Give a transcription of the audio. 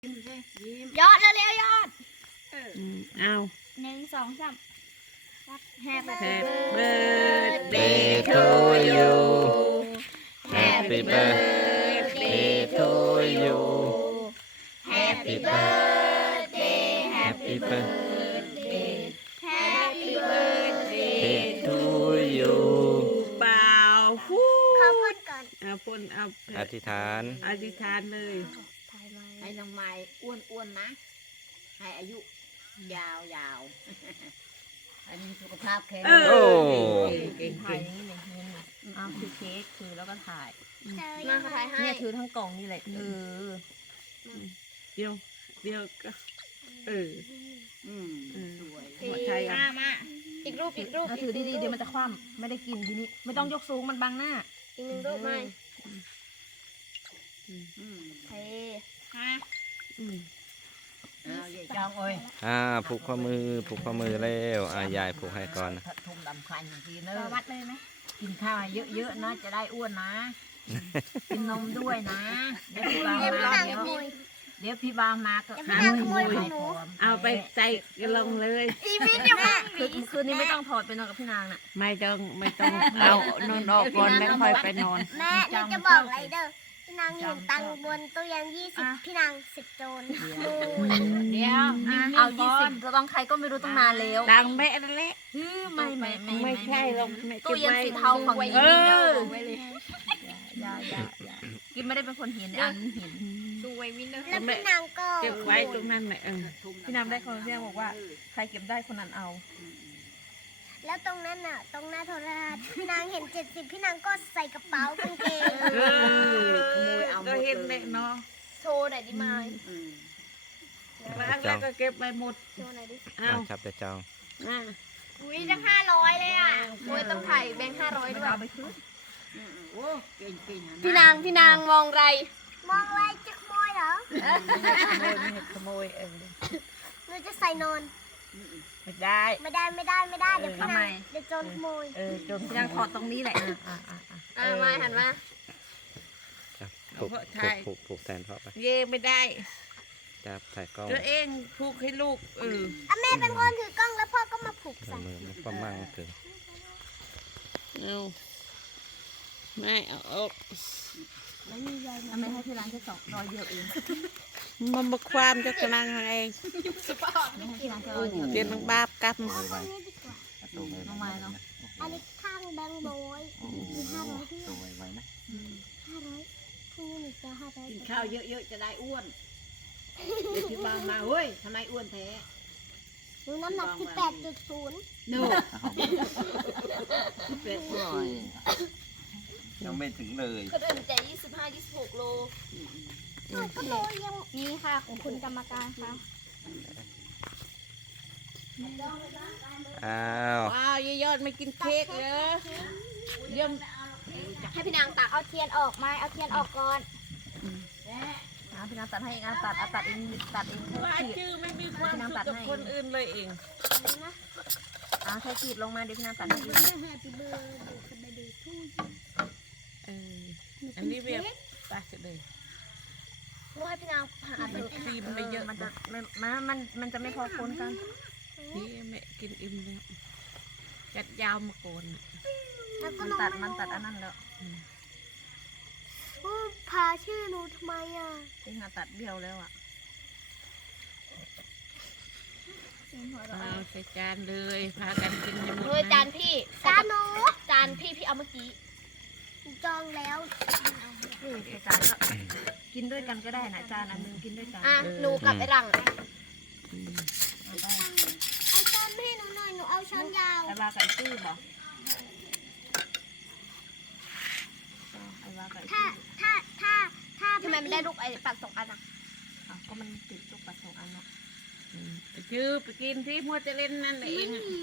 ยอดเร็วๆยอดเอา 1 2 3 Happy birthday to you Happy birthday to you Happy birthday Happy birthday Happy birthday to you เปล่าฟูเข้าพ่นก่อนเอาพ่นเอาอธิษฐานอธิษฐานเลยให้น้องไม้อ้วนๆนะให้อายุยาวๆอันนี้สุขภาพแข็งโอ้ถ่ายอย่างนี้เลยเอาคือเค้กคือแล้วก็ถ่ายมาถ่ายให้เนี่ยถือทั้งกล่องนี่แหละเดี๋ยวก็สวยหัวใจอ่ะมาอีกรูปถ้าถือดีๆเดี๋ยวมันจะคว่ำไม่ได้กินทีนี้ไม่ต้องยกสูงมันบังหน้าอีก1รูปไหมเทมาเอาใหญ่จังเอ้ยผูกข้อมือแล้วยายผูกให้ก่อนทุ่มดำคันอย่างทีเนต่ออะวัดเลยไหมกินข้าวเยอะๆนะจะได้อ้วนนะกินนมด้วยนะเดี๋ยวพี่บางเดี๋ยวพี่มานางขโมยเดี๋ยวพี่บางมาก็เดี๋ยวพี่นางขโมยของหนูเอาไปใจลงเลยอีวิทย์อย่ามาคืนนี้ไม่ต้องถอดไปนอนกับพี่นางน่ะไม่ต้องเอานอนออกก่อนแล้วค่อยไปนอนแม่หนูจะบอกอะไรเด้อพี่นางเห็นตังค์บนตู้ยัง20พี่นาง10 โจรเดี๋ยวเอา20จะต้องใครก็ไม่รู้ตั้งนานแล้วดังแม่นั่นแหละไม่ใช่หรอกแม่ตู้เย็นสีเทาของยีเอนี่อกินไม่ได้เป็นคนเห็นอันเห็นแล้วพี่นางก็เก็บไว้ตรงนั้นแหละพี่นางได้คนเรียกบอกว่าใครเก็บได้คนนั้นเอาแล้วตรงนั้นน่ะตรงหน้าโทรทัศน์พี่นางเห็น70พี่นางก็ใส่กระเป๋ากางเกงก็เห็นแหละเนาะโชว์หน่อยดิมาล้างแล้วก็เก็บไปหมดโชว์หน่อยดิเอาจับแต่จองอุ้ยตั้ง500เลยอ่ะโอ้ยต้องถ่ายแบงค์500ด้วยเอาไปคืนโอ้เก่งพี่นางมองอะไรมองอะไรจะขโมยเหรอขโมยหนูจะใส่นอนไม่ได้ไม่ได้เดี๋ยวพี่นางเดี๋ยวโจรขโมยจนพี่นางถอดตรงนี้แหละมาหันมาผูกแทนพ่อไปเย่ไม่ได้จับถ่ายกล้องตัวเองผูกให้ลูกแม่เป็นคนถือกล้องแล้วพ่อก็มาผูกใส่มือมันก็มั่งถึงเอาไม่เอาทำไมให้พี่นางแค่200เดียวเองมันมาความจะกำลังอะไรไม่ให้พี่นางแค่100เดียวเรียนนังบาปกับอันนี้ดีกว่าน้องไม้เนาะอันนี้ข้างแบงค์โบยมี500พี่500พรุ่งนี้หนูจะ500 กินข้าวเยอะๆจะได้อ้วนเดี๋ยวพี่บางมาเฮ้ยทำไมอ้วนแท้หนูน้ำหนัก18.0 ดูเป็ดบ่อยยังไม่ถึงเลยคนอื่นใจ25-26 โลก็โลยังนี่ค่ะของคุณกรรมการค่ะอ้าวว้าวยอดไม่กินเค้กเหรอเยี่ยมให้พี่นางตักเอาเทียนออกมาเอาเทียนออกก่อนพี่นางตัดให้เองตัดเองว่าขีดชื่อไม่มีความสุขกับคนอื่นเลยเองแค่ขีดลงมาเดี๋ยวพี่นางตัดให้เองอันนี้เวียบตาเฉยลูกให้พี่นางหามันครีมไปเยอะมันจะมันจะไม่พอคนกันนี่แม่กินอิ่มแล้วจัดยาวมาโกนแล้วก็มันตัดอันนั้นแล้วพาชื่อหนูทำไมอ่ะพี่นางตัดเบี้ยวแล้วอ่ะเอาใส่จานเลยพากันกินให้หมดเฮ้ยจานพี่จานหนูจานพี่เอาเมื่อกี้จองแล้วจานก็กินด้วยกันก็ได้นะจานอันนึงกินด้วยกันอ่ะหนูกับไอ้หลังเอาไปเอาช้อนให้หนูหน่อยหนูเอาช้อนยาวไอ้วาไก่ตื้อบอกไอ้วาไก่ตื้ถ้าทำไมไม่ได้ลูกไอ้ปัก2 อันอ่ะก็มันติดตุกปัด2 อันเนาะชื่อไปกินที่มัวจะเล่นนั่นแหละเอง